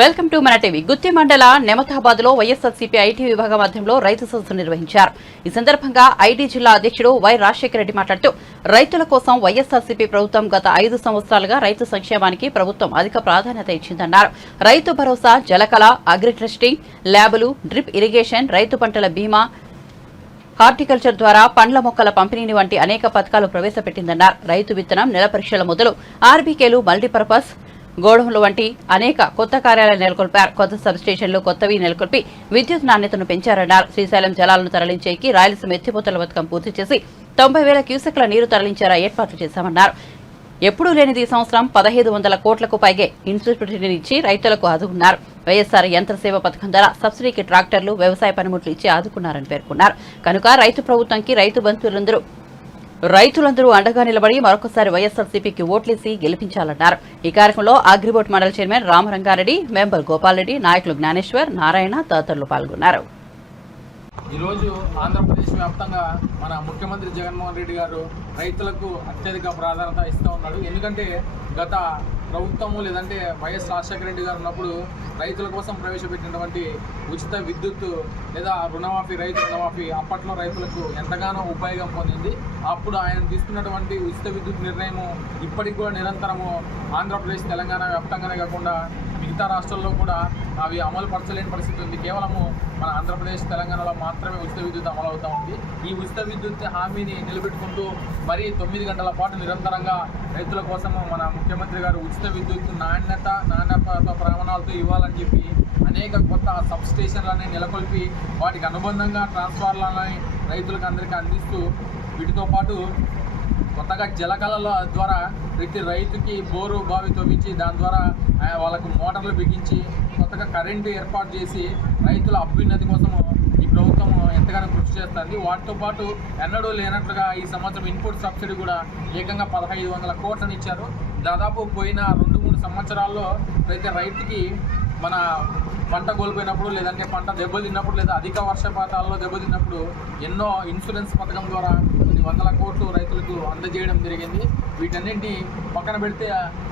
Welcome to మన TV. గుత్తి మండల నెమతాబాద్లో వైఎస్ఆర్సీపీ ఐటీ విభాగం మధ్యంలో రైతు సదస్సు నిర్వహించారు. ఈ సందర్భంగా ఐటీ జిల్లా అధ్యక్షుడు వై రాజశేఖర రెడ్డి మాట్లాడుతూ రైతుల కోసం వైఎస్ఆర్సీపీ ప్రభుత్వం గత ఐదు సంవత్సరాలుగా రైతు సంక్షేమానికి ప్రభుత్వం అధిక ప్రాధాన్యత ఇచ్చిందన్నారు. రైతు భరోసా జలకళ అగ్రిట్రస్టింగ్ ల్యాబులు డ్రిప్ ఇరిగేషన్ రైతు పంటల బీమా హార్టికల్చర్ ద్వారా పండ్ల మొక్కల పంపిణీని వంటి అనేక పథకాలు ప్రవేశపెట్టిందన్నారు. రైతు విత్తనం నెల పరీక్షల మొదలు ఆర్బీకేలు మల్టీపర్పస్ గోడౌన్లు వంటి అనేక కొత్త కార్యాలయాలు నెలకొల్పారు. కొత్త సబ్స్టేషన్లు కొత్తవి నెలకొల్పి విద్యుత్ నాణ్యతను పెంచారన్నారు. శ్రీశైలం జలాలను తరలించేకి రాయలసీమ ఎత్తిపోతల పథకం పూర్తి చేసి తొంభై వేల క్యూసెక్ల నీరు తరలించేలా ఏర్పాట్లు చేశామన్నారు. ఎప్పుడూ లేనిది ఈ సంవత్సరం పదహైదు వందల కోట్లకు పైగే ఇన్సూరెన్స్ ఇచ్చి రైతులకు ఆదుకున్నారు. వైఎస్సార్ యంత్ర సేవ పథకం ద్వారా సబ్సిడీకి ట్రాక్టర్లు వ్యవసాయ పనిముట్లు ఇచ్చి ఆదుకున్నారని పేర్కొన్నారు. కనుక రైతు ప్రభుత్వంకి రైతు బంధువులందరూ రైతులందరూ అండగా నిలబడి మరొకసారి వైఎస్ఆర్సీపీకి ఓట్లేసి గెలిపించాలన్నారు. ఈ కార్యక్రమంలో అగ్రిబోట్ మండల చైర్మన్ రామరంగారెడ్డి మెంబర్ గోపాల్రెడ్డి నాయకులు జ్ఞానేశ్వర్ నారాయణ తదితరులు పాల్గొన్నారు. ఈరోజు ఆంధ్రప్రదేశ్ వ్యాప్తంగా మన ముఖ్యమంత్రి జగన్మోహన్ రెడ్డి గారు రైతులకు అత్యధిక ప్రాధాన్యత ఇస్తూ ఉన్నాడు. ఎందుకంటే గత ప్రభుత్వము లేదంటే వైఎస్ రాజశేఖర రెడ్డి గారు ఉన్నప్పుడు రైతుల కోసం ప్రవేశపెట్టినటువంటి ఉచిత విద్యుత్ లేదా రుణమాఫీ రైతు రుణమాఫీ అప్పట్లో రైతులకు ఎంతగానో ఉపయోగం పొందింది. అప్పుడు ఆయన తీసుకున్నటువంటి ఉచిత విద్యుత్ నిర్ణయము ఇప్పటికి కూడా నిరంతరము ఆంధ్రప్రదేశ్ తెలంగాణ వ్యాప్తంగానే కాకుండా మిగతా రాష్ట్రాల్లో కూడా అవి అమలు పరచలేని పరిస్థితి ఉంది. కేవలము మన ఆంధ్రప్రదేశ్ తెలంగాణలో మాత్రమే ఉచిత విద్యుత్ అమలు అవుతూ ఉంది. ఈ ఉచిత విద్యుత్ హామీని నిలబెట్టుకుంటూ మరీ తొమ్మిది గంటల పాటు నిరంతరంగా రైతుల కోసము మన ముఖ్యమంత్రి గారు ఉచిత విద్యుత్ నాణ్యత నాణ్యత ప్రమాణాలతో ఇవ్వాలని చెప్పి అనేక కొత్త సబ్ స్టేషన్లని నెలకొల్పి వాటికి అనుబంధంగా ట్రాన్స్ఫార్మర్లని రైతులకు అందరికీ అందిస్తూ వీటితో పాటు కొత్తగా జలకళల ద్వారా ప్రతి రైతుకి బోరు బావి తవ్వించి దాని ద్వారా వాళ్ళకు మోటార్లు బిగించి కొత్తగా కరెంటు ఏర్పాటు చేసి రైతుల అభ్యున్నతి కోసము ఈ ప్రభుత్వం ఎంతగానో కృషి చేస్తుంది. వాటితో పాటు ఎన్నడూ లేనట్లుగా ఈ సంవత్సరం ఇన్పుట్ సబ్సిడీ కూడా ఏకంగా పదహైదు వందల కోట్లను ఇచ్చారు. దాదాపు పోయిన రెండు మూడు సంవత్సరాల్లో ప్రతి రైతుకి మన పంట కోల్పోయినప్పుడు లేదంటే పంట దెబ్బతిన్నప్పుడు లేదా అధిక వర్షపాతాల్లో దెబ్బతిన్నప్పుడు ఎన్నో ఇన్సూరెన్స్ పథకం ద్వారా వందల కోట్లు రైతులకు అందజేయడం జరిగింది. వీటన్నింటినీ పక్కన పెడితే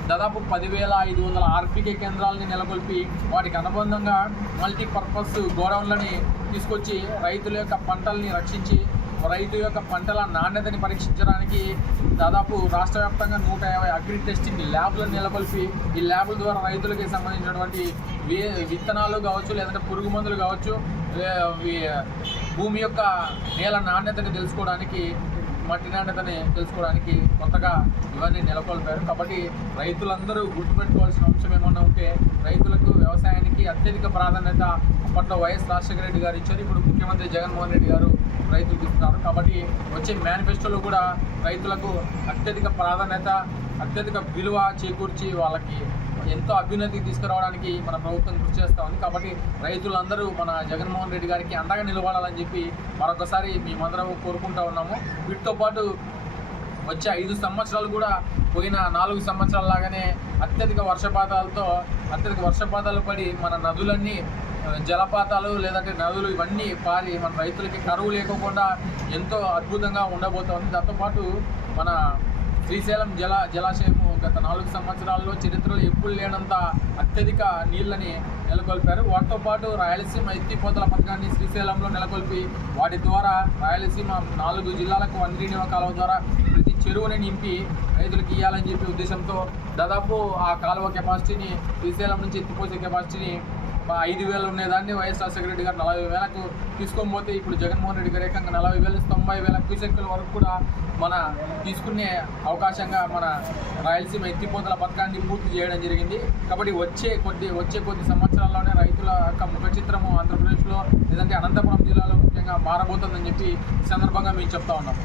దాదాపు పదివేల ఐదు వందల ఆర్పికే కేంద్రాలని నెలకొల్పి వాటికి అనుబంధంగా మల్టీపర్పస్ గోడౌన్లని తీసుకొచ్చి రైతుల యొక్క పంటల్ని రక్షించి రైతు యొక్క పంటల నాణ్యతని పరీక్షించడానికి దాదాపు రాష్ట్ర వ్యాప్తంగా నూట యాభై అగ్రి టెస్టింగ్ ల్యాబ్లను నెలకొల్పి ఈ ల్యాబ్ల ద్వారా రైతులకి సంబంధించినటువంటి వే- విత్తనాలు కావచ్చు లేదంటే పురుగు మందులు కావచ్చు భూమి యొక్క నేల నాణ్యతని తెలుసుకోవడానికి మట్టి నాణ్యతని తెలుసుకోవడానికి కొత్తగా ఇవన్నీ నెలకొల్పారు. కాబట్టి రైతులందరూ గుర్తుపెట్టుకోవాల్సిన అంశం ఏమన్నా ఉంటే రైతులకు వ్యవసాయానికి అత్యధిక ప్రాధాన్యత అప్పట్లో వైఎస్ రాజశేఖర రెడ్డి గారు ఇచ్చారు. ఇప్పుడు ముఖ్యమంత్రి జగన్మోహన్ రెడ్డి గారు రైతులకు ఇస్తున్నారు. కాబట్టి వచ్చే మేనిఫెస్టోలో కూడా రైతులకు అత్యధిక ప్రాధాన్యత అత్యధిక విలువ చేకూర్చి వాళ్ళకి ఎంతో అభ్యున్నతి తీసుకురావడానికి మన ప్రభుత్వం కృషి చేస్తూ ఉంది. కాబట్టి రైతులందరూ మన జగన్మోహన్ రెడ్డి గారికి అండగా నిలబడాలని చెప్పి మరొకసారి మేమందరం కోరుకుంటా ఉన్నాము. వీటితో పాటు వచ్చే ఐదు సంవత్సరాలు కూడా పోయిన నాలుగు సంవత్సరాల లాగానే అత్యధిక వర్షపాతాలతో అత్యధిక వర్షపాతాలు పడి మన నదులన్నీ జలపాతాలు లేదంటే నదులు ఇవన్నీ పారి మన రైతులకి కరువు లేకోకుండా ఎంతో అద్భుతంగా ఉండబోతోంది. దాంతోపాటు మన శ్రీశైలం జల జలాశయము గత నాలుగు సంవత్సరాల్లో చరిత్రలో ఎప్పుడు లేనంత అత్యధిక నీళ్ళని నెలకొల్పారు. వాటితో పాటు రాయలసీమ ఎత్తిపోతల పథకాన్ని శ్రీశైలంలో నెలకొల్పి వాటి ద్వారా రాయలసీమ నాలుగు జిల్లాలకు వంద్రీనివ కాలువ ద్వారా చెరువుని నింపి రైతులకు ఇవ్వాలని చెప్పి ఉద్దేశంతో దాదాపు ఆ కాలువ కెపాసిటీని శ్రీశైలం నుంచి ఎత్తిపోసే కెపాసిటీని ఐదు వేలు ఉండేదాన్ని. వైఎస్ రాజశేఖర రెడ్డి గారు నలభై వేలకు తీసుకొని పోతే ఇప్పుడు జగన్మోహన్ రెడ్డి గారు ఏకంగా నలభై వేల నుంచి తొంభై వేల క్యూసెక్కుల వరకు కూడా మన తీసుకునే అవకాశంగా మన రాయలసీమ ఎత్తిపోతల పథకాన్ని పూర్తి చేయడం జరిగింది. కాబట్టి వచ్చే కొద్ది వచ్చే కొద్ది సంవత్సరాల్లోనే రైతుల యొక్క ముఖ చిత్రము ఆంధ్రప్రదేశ్లో లేదంటే అనంతపురం జిల్లాలో ముఖ్యంగా మారబోతుందని చెప్పి ఈ సందర్భంగా మేము చెప్తా ఉన్నాం.